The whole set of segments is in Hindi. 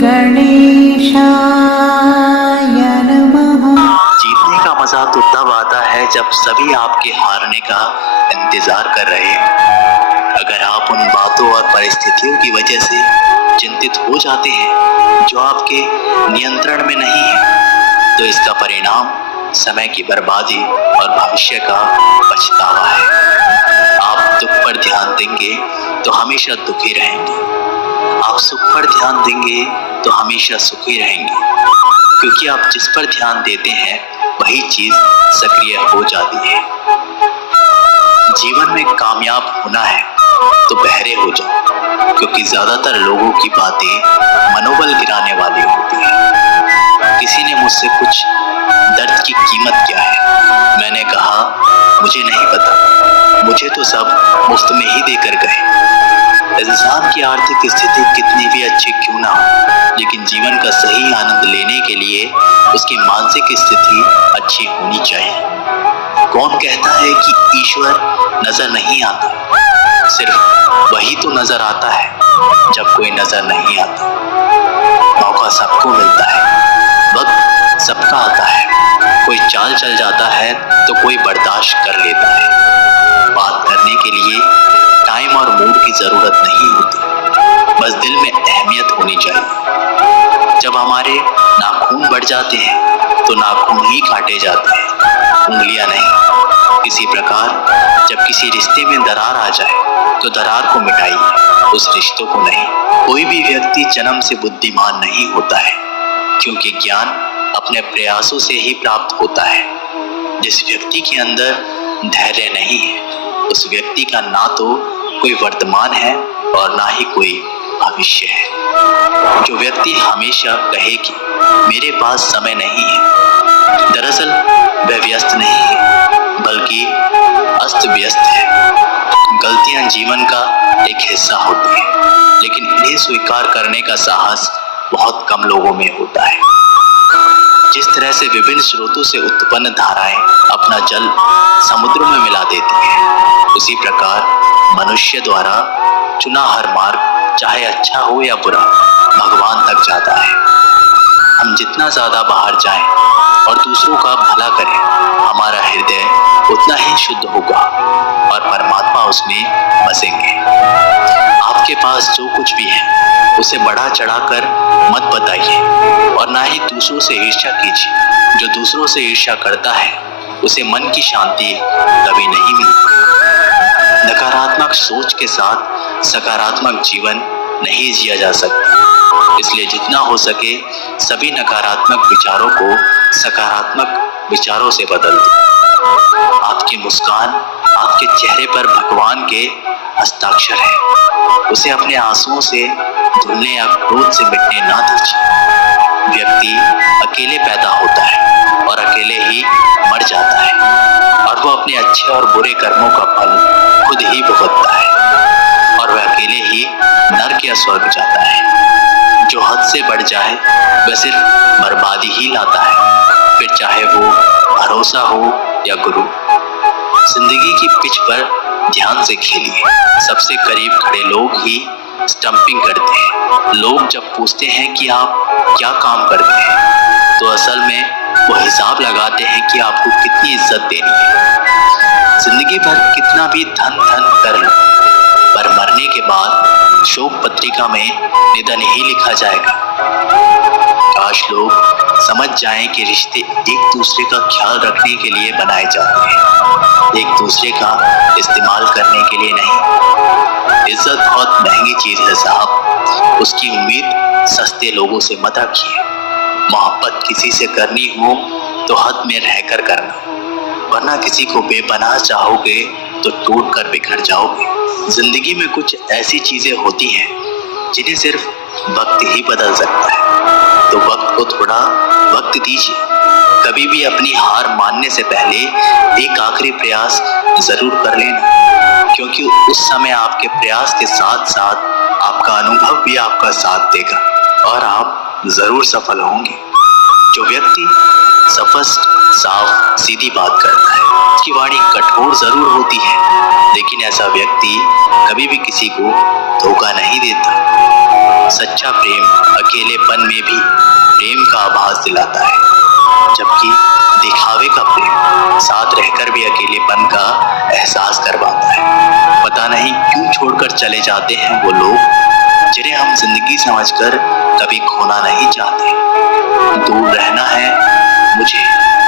गणेशाय नमः। जीतने का मजा तो तब आता है जब सभी आपके हारने का इंतजार कर रहे हो। अगर आप उन बातों और परिस्थितियों की वजह से चिंतित हो जाते हैं जो आपके नियंत्रण में नहीं है, तो इसका परिणाम समय की बर्बादी और भविष्य का पछतावा है। आप दुख पर ध्यान देंगे तो हमेशा दुखी रहेंगे, आप सुख पर ध्यान देंगे तो हमेशा सुखी रहेंगे, क्योंकि आप जिस पर ध्यान देते हैं वही चीज सक्रिय हो जाती है। जीवन में कामयाब होना है तो बहरे हो जाओ, क्योंकि ज्यादातर लोगों की बातें मनोबल गिराने वाली होती है। किसी ने मुझसे कुछ दर्द की कीमत क्या है, मैंने कहा मुझे नहीं पता, मुझे तो सब मुफ्त में ही देकर गए। इंसान की आर्थिक स्थिति कितनी भी अच्छी क्यों ना हो, लेकिन जीवन का सही आनंद लेने के लिए उसकी मानसिक स्थिति अच्छी होनी चाहिए। कौन कहता है कि ईश्वर नजर नहीं आता? सिर्फ वही तो नजर आता है जब कोई नजर नहीं आता। मौका सबको मिलता है, वक्त सबका आता है, कोई चाल चल जाता है तो कोई बर्दाश्त कर लेता है। बात करने के लिए टाइम और मूड की जरूरत नहीं होती, बस दिल में अहमियत होनी चाहिए। जब हमारे नाखून बढ़ जाते हैं तो नाखून ही काटे जाते हैं, उंगलियां नहीं। इसी प्रकार जब किसी रिश्ते में दरार आ जाए तो दरार को मिटाइए, उस रिश्तों को नहीं। कोई भी व्यक्ति जन्म से बुद्धिमान नहीं होता है, क्योंकि ज्ञान अपने प्रयासों से ही प्राप्त होता है। जिस व्यक्ति के अंदर धैर्य नहीं है, उस व्यक्ति का ना तो कोई वर्तमान है और ना ही कोई भविष्य है। जो व्यक्ति हमेशा कहे कि मेरे पास समय नहीं है, दरअसल वह व्यस्त नहीं है, बल्कि अस्त व्यस्त है। गलतियां जीवन का एक हिस्सा होती है, लेकिन इन्हें स्वीकार करने का साहस बहुत कम लोगों में होता है। जिस तरह से विभिन्न स्रोतों से उत्पन्न धाराएं अपना जल समुद्रों में मिला देती हैं, उसी प्रकार मनुष्य द्वारा चुना हर मार्ग, चाहे अच्छा हो या बुरा, भगवान तक जाता है। हम जितना ज्यादा बाहर जाएं और दूसरों का भला करें, हमारा हृदय उतना ही शुद्ध होगा और परमात्मा उसमें बसेंगे। आपके पास जो कुछ भी है उसे बढ़ा चढ़ाकर मत बताइए, और ना ही दूसरों से ईर्ष्या कीजिए। जो दूसरों से ईर्ष्या करता है उसे मन की शांति कभी नहीं मिलती। नकारात्मक सोच के साथ सकारात्मक जीवन नहीं जिया जा सकता, इसलिए जितना हो सके सभी नकारात्मक विचारों को सकारात्मक विचारों से बदल दो। आपकी मुस्कान आपके चेहरे पर भगवान के हस्ताक्षर है, उसे अपने आंसुओं से धुलने या क्रोध से मिटने ना दीजिए। व्यक्ति अकेले पैदा होता है और अकेले ही मर जाता है, और वो अपने अच्छे और बुरे कर्मों का फल खुद ही भुगतता है, और वह अकेले ही नर्क या स्वर्ग जाता है। जो हद से बढ़ जाए वह सिर्फ बर्बादी ही लाता है, फिर चाहे वो भरोसा हो या गुरु। जिंदगी की पिच पर ध्यान से खेलिए। सबसे करीब खड़े लोग ही स्टंपिंग करते हैं। लोग जब पूछते हैं कि आप क्या काम करते हैं, तो असल में वो हिसाब लगाते हैं कि आपको कितनी इज्जत देनी है। जिंदगी भर कितना भी धन धन कर लो, पर मरने के बाद शोक पत्रिका में निधन ही लिखा जाएगा। काश लोग समझ जाएं कि रिश्ते एक दूसरे का ख्याल रखने के लिए बनाए जाते हैं, एक दूसरे का इस्तेमाल करने के लिए नहीं। इज्जत बहुत महंगी चीज है साहब, उसकी उम्मीद सस्ते लोगों से मत रखिए। मोहब्बत किसी से करनी हो तो हद में रहकर करना, वरना किसी को बेपनाह चाहोगे तो टूट कर बिखर जाओगे। जिंदगी में कुछ ऐसी चीजें होती हैं जिन्हें सिर्फ वक्त ही बदल सकता है, तो वक्त को थोड़ा वक्त दीजिए। कभी भी अपनी हार मानने से पहले एक आखिरी प्रयास जरूर कर लेना, क्योंकि उस समय आपके प्रयास के साथ साथ आपका अनुभव भी आपका साथ देगा और आप जरूर सफल होंगे। जो व्यक्ति स्पष्ट, साफ, सीधी बात करता है। उसकी वाणी कठोर जरूर होती है, लेकिन ऐसा व्यक्ति कभी भी किसी को धोखा नहीं देता। सच्चा प्रेम अकेलेपन में भी प्रेम का आभास दिलाता है, जबकि दिखावे का प्रेम साथ रहकर भी अकेलेपन का एहसास करवाता है। पता नहीं क्यों छोड़कर चले जाते हैं वो लोग जिन्हें हम जिंदगी समझकर कभी खोना नहीं चाहते। दूर रहना है मुझे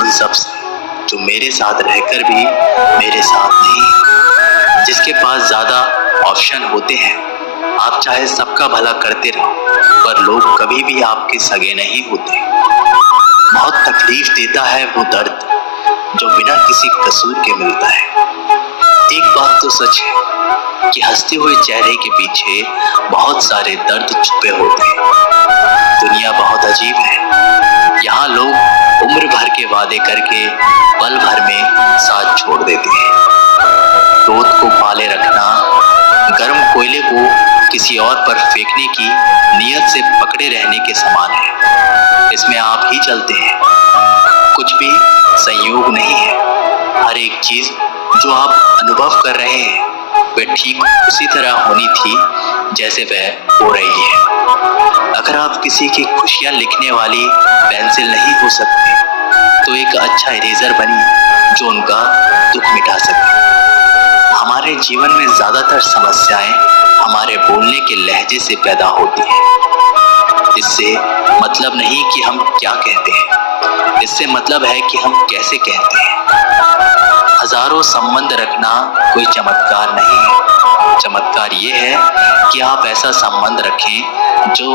उन सब से जो मेरे साथ रहकर भी मेरे साथ नहीं, जिसके पास ज्यादा ऑप्शन होते हैं। आप चाहे सबका भला करते रहो, पर लोग कभी भी आपके सगे नहीं होते। बहुत तकलीफ देता है वो दर्द जो बिना किसी कसूर के मिलता है। एक बात तो सच है कि हंसते हुए चेहरे के पीछे बहुत सारे दर्द छुपे होते हैं। दुनिया बहुत अजीब है। यहाँ लोग उम्र भर के वादे करके पल भर में साथ छोड़ देते हैं। क्रोध को पाले रखना गर्म कोयले को किसी और पर फेंकने की नियत से पकड़े रहने के समान है। इसमें आप ही चलते हैं, कुछ भी संयोग नहीं है। हर एक चीज जो आप अनुभव कर रहे हैं वह ठीक उसी तरह होनी थी जैसे वह हो रही है। अगर आप किसी की खुशियां लिखने वाली पेंसिल नहीं हो सकते, तो एक अच्छा इरेजर बनी जो उनका दुख मिटा सके। हमारे जीवन में ज्यादातर समस्याएं हमारे बोलने के लहजे से पैदा होती हैं। इससे मतलब नहीं कि हम क्या कहते हैं, इससे मतलब है कि हम कैसे कहते हैं। हजारों संबंध रखना कोई चमत्कार नहीं है। चमत्कार ये है कि आप ऐसा संबंध रखें जो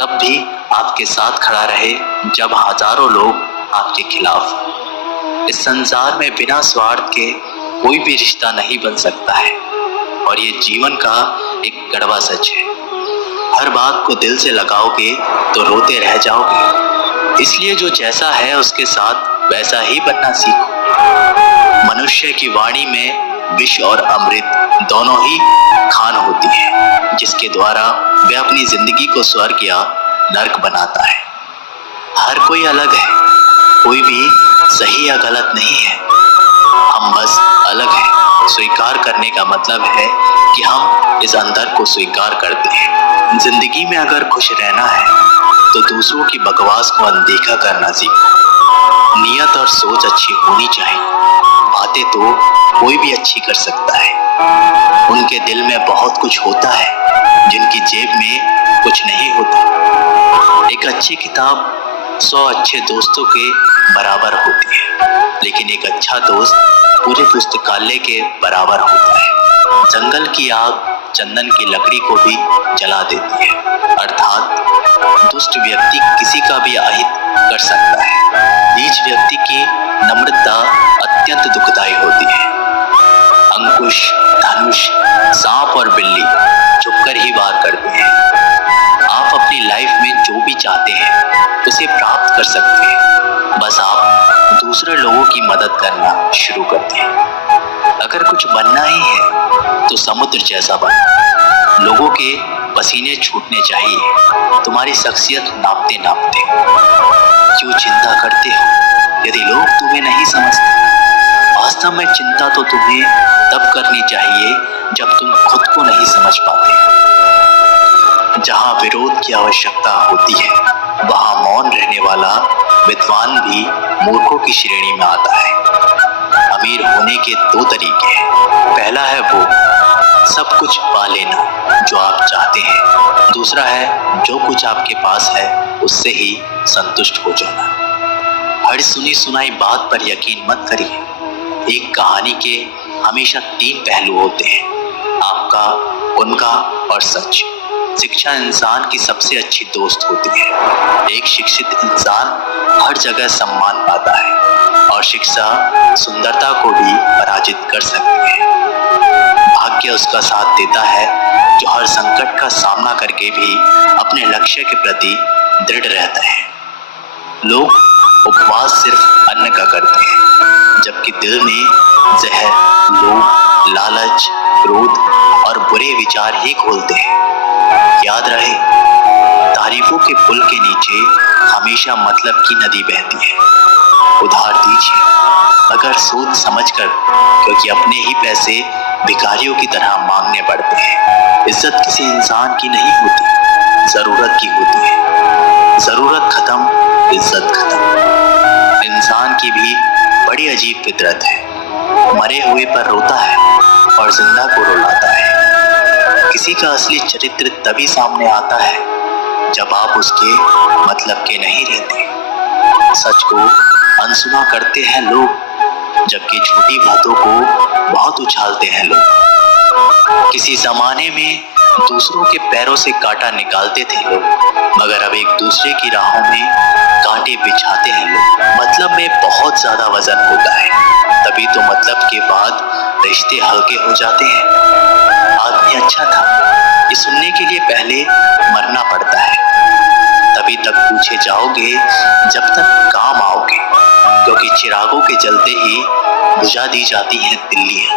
तब भी आपके साथ खड़ा रहे जब हजारों लोग आपके खिलाफ हों। इस संसार में बिना स्वार्थ के कोई भी रिश्ता नहीं बन सकता है, और ये जीवन का एक कड़वा सच है। हर बात को दिल से लगाओगे तो रोते रह जाओगे। इसलिए जो जैसा है उसके साथ वैसा ही बनना सीखो। मनुष्य की वाणी में विष और अमृत दोनों ही खान होती है, जिसके द्वारा वह अपनी जिंदगी को स्वर्ग या नर्क बनाता है। हर कोई अलग है, कोई भी सही या गलत नहीं है। हम बस अलग हैं। स्वीकार करने का मतलब है कि हम इस अंतर को स्वीकार करते हैं। जिंदगी में अगर खुश रहना है तो दूसरों की बकवास को अनदेखा करना सीखो। नियत और सोच अच्छी होनी चाहिए। बातें तो कोई भी अच्छी कर सकता है। उनके दिल में बहुत कुछ होता है जिनकी जेब में कुछ नहीं होता। एक अच्छी किताब 100 अच्छे दोस्तों के बराबर होती है, लेकिन एक अच्छा दोस्त पूरे पुस्तकालय के बराबर होता है। जंगल की आग चंदन की लकड़ी को भी जला देती है। अर्थात दुष्ट व्यक्ति किसी का भी अहित कर सकता है। नीच व्यक्ति की नम्रता अत्यंत दुखदायी होती है। अंकुश, धनुष, सांप और बिल्ली छुपकर ही वार करते हैं। आप अपनी लाइफ में जो भी चाहते हैं उसे प्राप्त कर सकते हैं, बस आप दूसरे लोगों की मदद करना शुरू करते हैं। अगर कुछ बनना ही है तो समुद्र जैसा बनो। लोगों के पसीने छूटने चाहिए तुम्हारी शख्सियत नापते नापते। क्यों चिंता करते हो यदि लोग तुम्हें नहीं समझते? वास्तव में चिंता तो तुम्हें तब करनी चाहिए जब तुम खुद को नहीं समझ पाते। जहाँ विरोध की आवश्यकता होती है वहाँ मौन रहने वाला विद्वान भी मूर्खों की श्रेणी में आता है। अमीर होने के 2 तरीके हैं। पहला है वो सब कुछ पा लेना जो आप चाहते हैं। दूसरा है जो कुछ आपके पास है उससे ही संतुष्ट हो जाना। हर सुनी सुनाई बात पर यकीन मत करिए। एक कहानी के हमेशा 3 पहलू होते हैं, आपका, उनका और सच। शिक्षा इंसान की सबसे अच्छी दोस्त होती है। एक शिक्षित इंसान हर जगह सम्मान पाता है, और शिक्षा सुंदरता को भी पराजित कर सकती है। भाग्य उसका साथ देता है जो हर संकट का सामना करके भी अपने लक्ष्य के प्रति दृढ़ रहता है। लोग उपवास सिर्फ अन्न का करते हैं, जबकि दिल में जहर, लोभ, लालच, क्रोध और बुरे विचार ही घोलते हैं। याद रहे, तारीफों के पुल के नीचे हमेशा मतलब की नदी बहती है। उधार दीजिए, मगर सोच समझकर, क्योंकि अपने ही पैसे भिखारियों की तरह मांगने पड़ते हैं। इज्जत किसी इंसान की नहीं होती, जरूरत की होती है। जरूरत खत्म, इज्जत खत्म। इंसान की भी बड़ी अजीब फितरत है, मरे हुए पर रोता है और जिंदा को रुलाता है। किसी का असली चरित्र तभी सामने आता है जब आप उसके मतलब के नहीं रहते। सच को अनसुना करते हैं लोग, जबकि झूठी बातों को बहुत उछालते हैं लोग। किसी जमाने में दूसरों के पैरों से कांटा निकालते थे लोग, मगर अब एक दूसरे की राहों में कांटे बिछाते हैं लोग। मतलब में बहुत ज्यादा वजन होता है, तभी तो मतलब के बाद रिश्ते हल्के हो जाते हैं। आदमी अच्छा था, ये सुनने के लिए पहले मरना पड़ता है, तभी तक पूछे जाओगे जब तक काम आओगे, क्योंकि चिरागों के जलते ही बुझा दी जाती हैं तिल्लियां।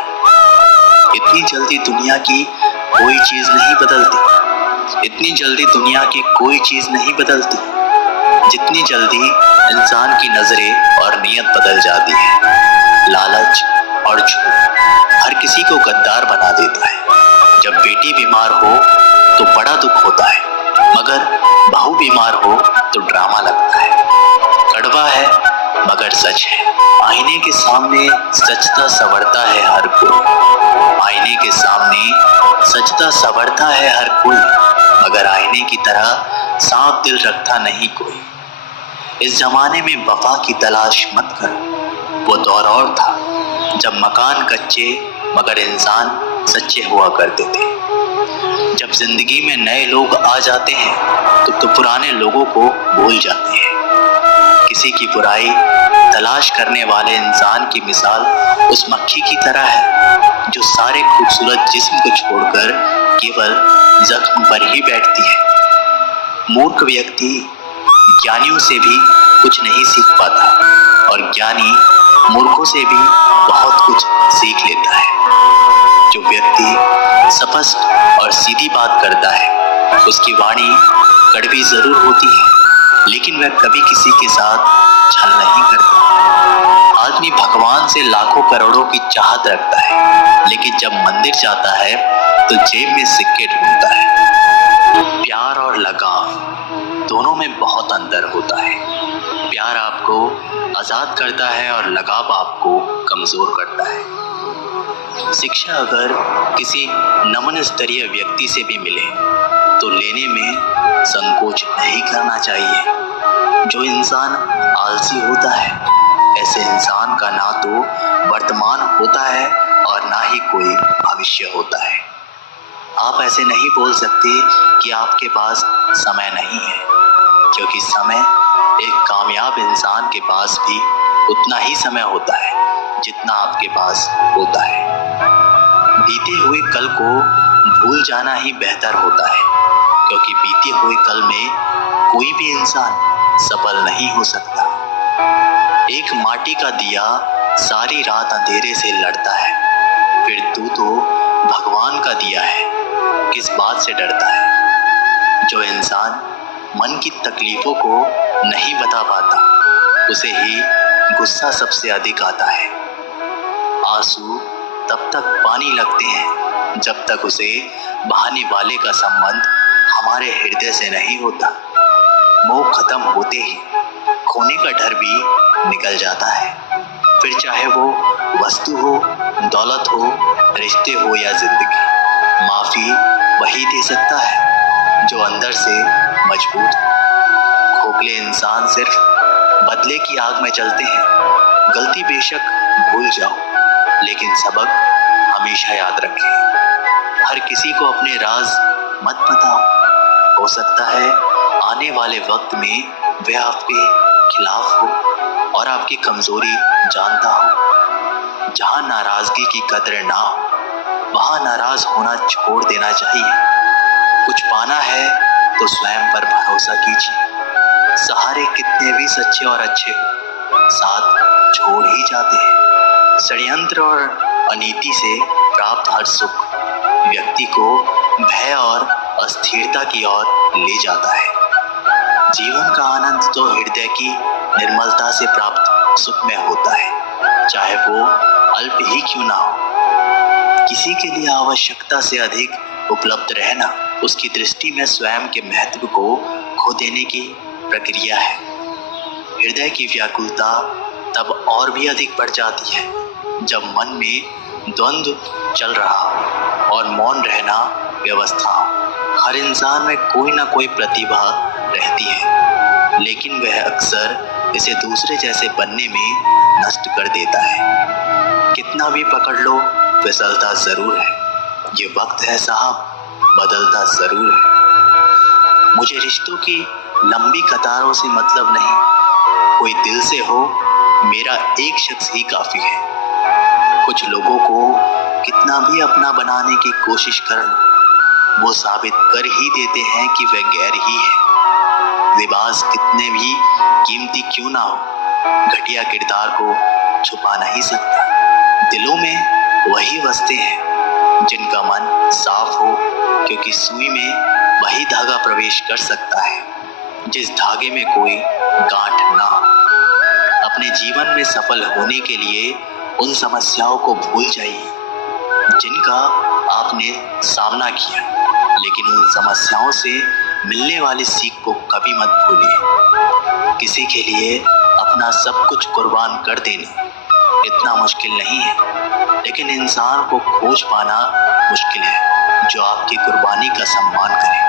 इतनी जल्दी दुनिया की कोई चीज नहीं बदलती, इतनी जल्दी दुनिया की कोई चीज नहीं बदलती, जितनी जल्दी इंसान की नजरें और नीयत बदल जाती है। लालच और झूठ हर किसी को गद्दार बना देता है। जब बेटी बीमार हो तो बड़ा दुख होता है, मगर बहू बीमार हो तो ड्रामा लगता है। कड़वा है मगर सच है। आईने के सामने सजता संवरता है हर कोई, आईने के सामने सजता संवरता है हर कोई, मगर आईने की तरह साफ दिल रखता नहीं कोई। इस जमाने में वफा की तलाश मत करो, वो दौर और था जब मकान कच्चे मगर इंसान सच्चे हुआ करते थे। जब जिंदगी में नए लोग आ जाते हैं तो पुराने लोगों को भूल जाते हैं। किसी की बुराई तलाश करने वाले इंसान की मिसाल उस मक्खी की तरह है जो सारे खूबसूरत जिस्म को छोड़कर केवल जख्म पर ही बैठती है। मूर्ख व्यक्ति ज्ञानियों से भी कुछ नहीं सीख पाता और ज्ञानी मूर्खों से भी बहुत कुछ सीख लेता है। जो व्यक्ति स्पष्ट और सीधी बात करता है उसकी वाणी कड़वी जरूर होती है, लेकिन वह कभी किसी के साथ छल नहीं करता। आदमी भगवान से लाखों करोड़ों की चाहत रखता है, लेकिन जब मंदिर जाता है तो जेब में सिक्के ढूंढता है। प्यार और लगाव दोनों में बहुत अंतर होता है। प्यार आपको आजाद करता है और लगाव आपको कमजोर करता है। शिक्षा अगर किसी नमन स्तरीय व्यक्ति से भी मिले तो लेने में संकोच नहीं करना चाहिए। जो इंसान आलसी होता है, ऐसे इंसान का ना तो वर्तमान होता है और ना ही कोई भविष्य होता है। आप ऐसे नहीं बोल सकते कि आपके पास समय नहीं है, क्योंकि समय एक कामयाब इंसान के पास भी उतना ही समय होता है जितना आपके पास होता है। बीते हुए कल को भूल जाना ही बेहतर होता है, क्योंकि बीते हुए कल में कोई भी इंसान सफल नहीं हो सकता। एक माटी का दिया सारी रात अंधेरे से लड़ता है, फिर तू तो भगवान का दिया है, किस बात से डरता है। जो इंसान मन की तकलीफों को नहीं बता पाता उसे ही गुस्सा सबसे अधिक आता है। आंसू तब तक पानी लगते हैं जब तक उसे बहाने वाले का संबंध हमारे हृदय से नहीं होता। मोह खत्म होते ही खोने का डर भी निकल जाता है, फिर चाहे वो वस्तु हो, दौलत हो, रिश्ते हो या जिंदगी। माफी वही दे सकता है जो अंदर से मजबूत हो। खोखले इंसान सिर्फ बदले की आग में चलते हैं। गलती बेशक भूल जाओ, लेकिन सबक हमेशा याद रखें। हर किसी को अपने राज मत बताओ, हो सकता है आने वाले वक्त में वह आपके खिलाफ हो और आपकी कमजोरी जानता हो। जहां नाराजगी की कदर ना हो वहां नाराज होना छोड़ देना चाहिए। कुछ पाना है तो स्वयं पर भरोसा कीजिए। सहारे कितने भी सच्चे और अच्छे हो, साथ छोड़ ही जाते हैं। षड्यंत्र और अनीति से प्राप्त हर सुख व्यक्ति को भय और अस्थिरता की ओर ले जाता है। जीवन का आनंद तो हृदय की निर्मलता से प्राप्त सुखमय होता है, चाहे वो अल्प ही क्यों ना हो। किसी के लिए आवश्यकता से अधिक उपलब्ध रहना उसकी दृष्टि में स्वयं के महत्व को खो देने की प्रक्रिया है। हृदय की व्याकुलता तब और भी अधिक बढ़ जाती है जब मन में द्वंद्व चल रहा हो और मौन रहना व्यवस्था हो। हर इंसान में कोई ना कोई प्रतिभा रहती है, लेकिन वह अक्सर इसे दूसरे जैसे बनने में नष्ट कर देता है। कितना भी पकड़ लो फिसलता जरूर है। ये वक्त है साहब, बदलता जरूर है। मुझे रिश्तों की लंबी कतारों से मतलब नहीं, कोई दिल से हो मेरा एक शख्स ही काफी है। कुछ लोगों को कितना भी अपना बनाने की कोशिश कर लो, वो साबित कर ही देते हैं कि वह गैर ही है। लिबास कितने भी कीमती क्यों ना हो, घटिया किरदार को छुपा नहीं सकता। दिलों में वही बसते हैं जिनका मन साफ हो, क्योंकि सुई में वही धागा प्रवेश कर सकता है जिस धागे में कोई गांठ ना हो। अपने जीवन में सफल होने के लिए उन समस्याओं को भूल जाइए जिनका आपने सामना किया, लेकिन उन समस्याओं से मिलने वाली सीख को कभी मत भूलिए। किसी के लिए अपना सब कुछ कुर्बान कर देना इतना मुश्किल नहीं है, लेकिन इंसान को खोज पाना मुश्किल है जो आपकी कुर्बानी का सम्मान करे।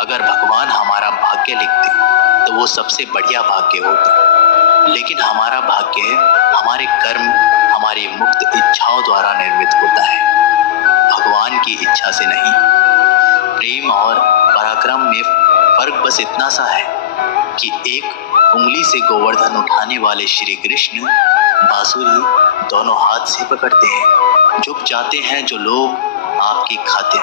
अगर भगवान हमारा भाग्य लिखते तो वो सबसे बढ़िया भाग्य होता, लेकिन हमारा भाग्य हमारे कर्म, हमारी मुक्त इच्छाओं द्वारा निर्मित होता है, भगवान की इच्छा से नहीं। प्रेम और पराक्रम में फर्क बस इतना सा है कि एक उंगली से गोवर्धन उठाने वाले श्री कृष्ण बांसुरी दोनों हाथ से पकड़ते हैं। झुक जाते हैं जो लोग आपकी खातिर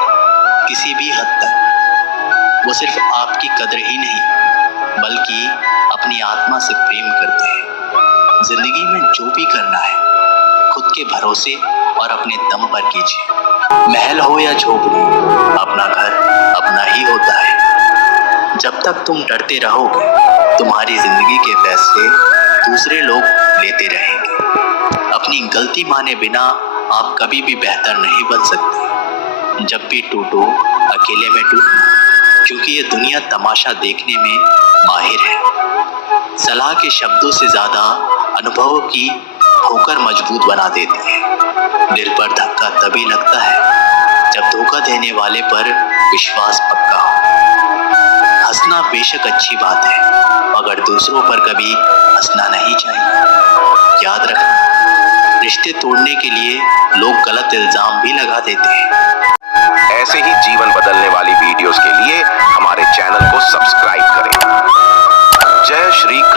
किसी भी हद तक। वो सिर्फ आपकी कदर ही नहीं बल्कि अपनी आत्मा से प्रेम करते हैं। जिंदगी में जो भी करना है खुद के भरोसे और अपने दम पर कीजिए। महल हो या झोपड़ी, अपना घर अपना ही होता है। जब तक तुम डरते रहोगे तुम्हारी जिंदगी के फैसले दूसरे लोग लेते रहेंगे। अपनी गलती माने बिना आप कभी भी बेहतर नहीं बन सकते। जब भी टूटो अकेले में टूटो, क्योंकि ये दुनिया तमाशा देखने में माहिर है। सलाह के शब्दों से ज्यादा अनुभव की ठोकर मजबूत बना देती है। दिल पर धक्का तभी लगता है जब धोखा देने वाले पर विश्वास पक्का हो। हंसना बेशक अच्छी बात है, मगर दूसरों पर कभी हंसना नहीं चाहिए। याद रखना, रिश्ते तोड़ने के लिए लोग गलत इल्जाम भी लगा देते हैं। ऐसे ही जीवन बदलने वाली वीडियोस के लिए हमारे चैनल को सब्सक्राइब करें। जय श्री कृष्ण।